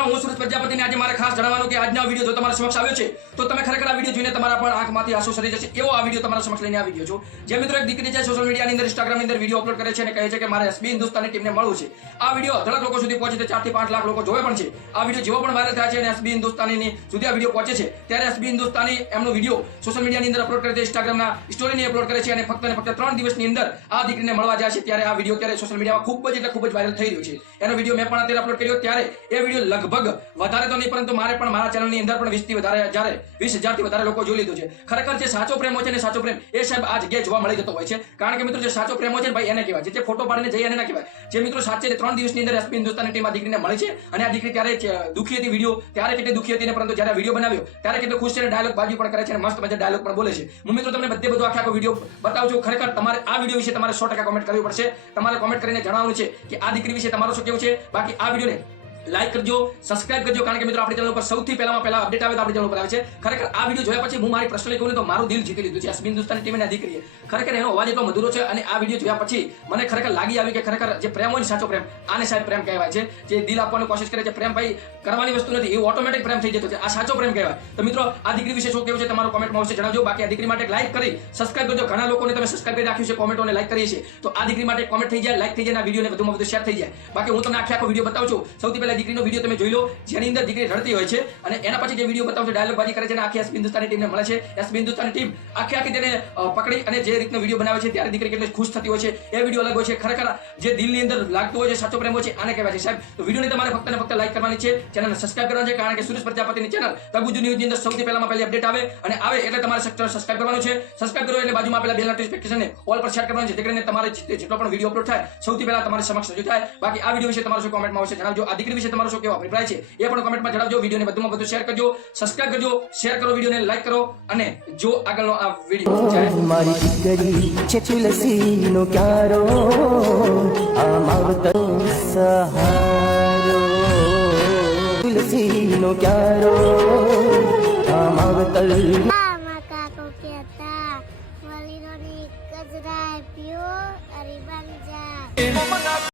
આજે મારે ખાસ જણાવવાનું કે આજનો વીડિયો જો તમારા સમક્ષ આવ્યો છે, તો તમે ખરેખર આ વીડિયો જોઈને તમારા પણ આંખમાંથી આંસુ સરી જશે. એવો આ વીડિયો તમારા સમક્ષ લઈને આવી ગયો છું. જે મિત્રો એક દીકરી છે સોશિયલ મીડિયાની અંદર ઇન્સ્ટાગ્રામની અંદર વીડિયો અપલોડ કરે છે અને કહે છે કે મારે એસબી હિન્દુસ્તાની ટીમને મળવું છે. આ વીડિયો અઢળક લોકો સુધી પહોંચે છે ચારથી પાંચ લાખ લોકો જોવે પણ છે. આ વીડિયો જેવો પણ વાયરલ થાય છે અને એસબી હિન્દુસ્તાની સુધી આ વીડિયો પહોંચે છે, ત્યારે એસબી હિન્દુસ્તાની એમનો વીડિયો સોશિયલ મીડિયાની અંદર અપલોડ કરે છે ઇન્સ્ટાગ્રામના સ્ટોરીની અપલોડ કરે છે અને ફક્ત ને ફક્ત ત્રણ દિવસની અંદર આ દીકરીને મળવા જાય છે. ત્યારે આ વીડિયો ત્યારે સોશિયલ મીડિયામાં ખૂબ જ એટલે ખૂબ જ વાયરલ થઈ રહ્યો છે. એનો વીડિયો મેં પણ અત્યારે અપલોડ કર્યો. ત્યારે એ વીડિયો લગભગ વધારે તો નહીં, પરંતુ મારે પણ મારા ચેનલની અંદર પણ વીસથી વધારે, જ્યારે વીસ હજારથી વધારે લોકો જોઈ લીધું છે. ખરેખર જે સાચો પ્રેમ હોય છે ને સાચો પ્રેમ, એ સાહેબ આ જગ્યાએ જોવા મળી જતો હોય છે. કારણ કે મિત્રો, જે સાચો પ્રેમ હોય છે ભાઈ, એને કહેવાય. જે ફોટો પાડીને જઈ એને ના કહેવાય. જે મિત્રો સાચે ત્રણ દિવસની અંદર એસપી હિન્દુસ્તાની ટીમ આ દીકરીને મળી છે અને આ દીકરી ત્યારે દુઃખી હતી વીડિયો ત્યારે કેટલી દુઃખી હતી પરંતુ જ્યારે વીડિયો બનાવ્યો, ત્યારે કેટલો ખુશ છે ડાયલોગ બાજુ પણ કરે છે અને મસ્ત મજા ડાયલોગ પણ બોલે છે. હું મિત્રો તમને બધે બધો આખો વીડિયો બતાવું છું. ખરેખર તમારે આ વીડિયો વિશે તમારે સો ટકા કોમેન્ટ કરવી પડશે. તમારે કોમેન્ટ કરીને જણાવવાનું છે કે આ દીકરી વિશે તમારું શું કેવું છે? બાકી આ વિડીયોને લાઈક કરજો સબસ્ક્રાઇબ કરજો, કારણ કે મિત્રો આપણી ચેનલ ઉપર સૌથી પહેલામાં પહેલા અપડેટ આવે તો આપણી ચેનલ ઉપર આવે છે. ખરેખર આ વીડિયો જોયા પછી હું મારી પ્રશ્ન કહું તો મારું દિલ જીતી લીધું છે. એસબી હિન્દુસ્તાની ટીમને દીકરીએ. ખરેખર એનો અવાજ એટલો મધુરો છે અને આ વીડિયો જોયા પછી મને ખરેખર લાગી આવી કે ખરેખર જે પ્રેમ હોય સાચો પ્રેમ, આને સાહેબ પ્રેમ કહેવાય છે. જે દિલ આપવાની કોશિશ કરે છે, પ્રેમ ભાઈ કરવાની વસ્તુ નથી એ ઓટોમેટિક પ્રેમ થઈ જતો છે. આ સાચો પ્રેમ કહેવાય. તો મિત્રો, આ દીકરી વિશે શું કેવું છે તમારો કોમેન્ટમાં અવશ્ય જણાવજો. બાકી આ દીકરી માટે લાઈક કરી સબસ્ક્રાઇબ કરજો. ઘણા લોકોને તમે સબસ્ક્રાઇબ કરી રાખ્યું છે કોમેન્ટોને લાઈક કરીએ છીએ. તો આ દીકરી માટે કોમેન્ટ થઈ જાય લાઈક થઈ જાય આ વિડીયોને વધુમાં વધુ શેર થઈ જાય. બાકી હું તમને આખી આખો વીડિયો બતાવું છું. સૌથી પહેલા દીકરીનો વીડિયો તમે જોઈ લો, જેની અંદર દીકરી રડતી હોય છે. અને એના પછી જે વીડિયો બતાવશે છું ડાયલોગ બાજી કરે છે અને આખી એસબી હિન્દુસ્તાની ટીમને મળે છે. એસબી હિન્દુસ્તાની ટીમ આખી આખી તેને પકડી અને જે રીતનો વીડિયો બનાવે છે, ત્યારે દીકરી કેટલી ખુશ થતી હોય છે. એ વીડિયો અલગ હોય છે. ખરેખર જે દિલની અંદર લાગતું હોય છે, સાચો પ્રેમ હોય છે, આને કહેવાય છે. સાહેબ વિડીયોને તમારે ફક્ત ને ફક્ત લાઈક કરવાની છે. ચેનલને સબસ્ક્રાઈબ કરવાની છે, કારણ કે સુરેશ પ્રજાપતિની ચેનલ તગુજુ ન્યૂઝની અંદર સૌથી પહેલામાં પહેલી અપડેટ આવે અને આવે એટલે તમારે સબસ્ક્રાઈબ કરવાનું છે. સબસ્ક્રાઈબ કરો એટલે બાજુમાં પેલા બેલ નોટિફિકેશન ઓલ પર શેર કરવાનું છે. જેથી તમારે જેટલો પણ વીડિયો અપલોડ થાય, સૌથી પહેલા તમારી સમક્ષ રજૂ થાય. બાકી આ વીડિયો વિશે તમારે શું કોમેન્ટમાં આવશે જણાવજો. આ દીકરી વિશે તમારો શું કહેવા? અભિપ્રાય છે? એ પણ કોમેન્ટમાં જણાવજો. વિડીયોને વધુમાં વધુ શેર કરજો. સબસ્ક્રાઇબ કરજો. શેર કરો વિડીયોને લાઈક કરો. અને જો આગળનો આ વીડિયો મારી દીકરી છે તુલસીનો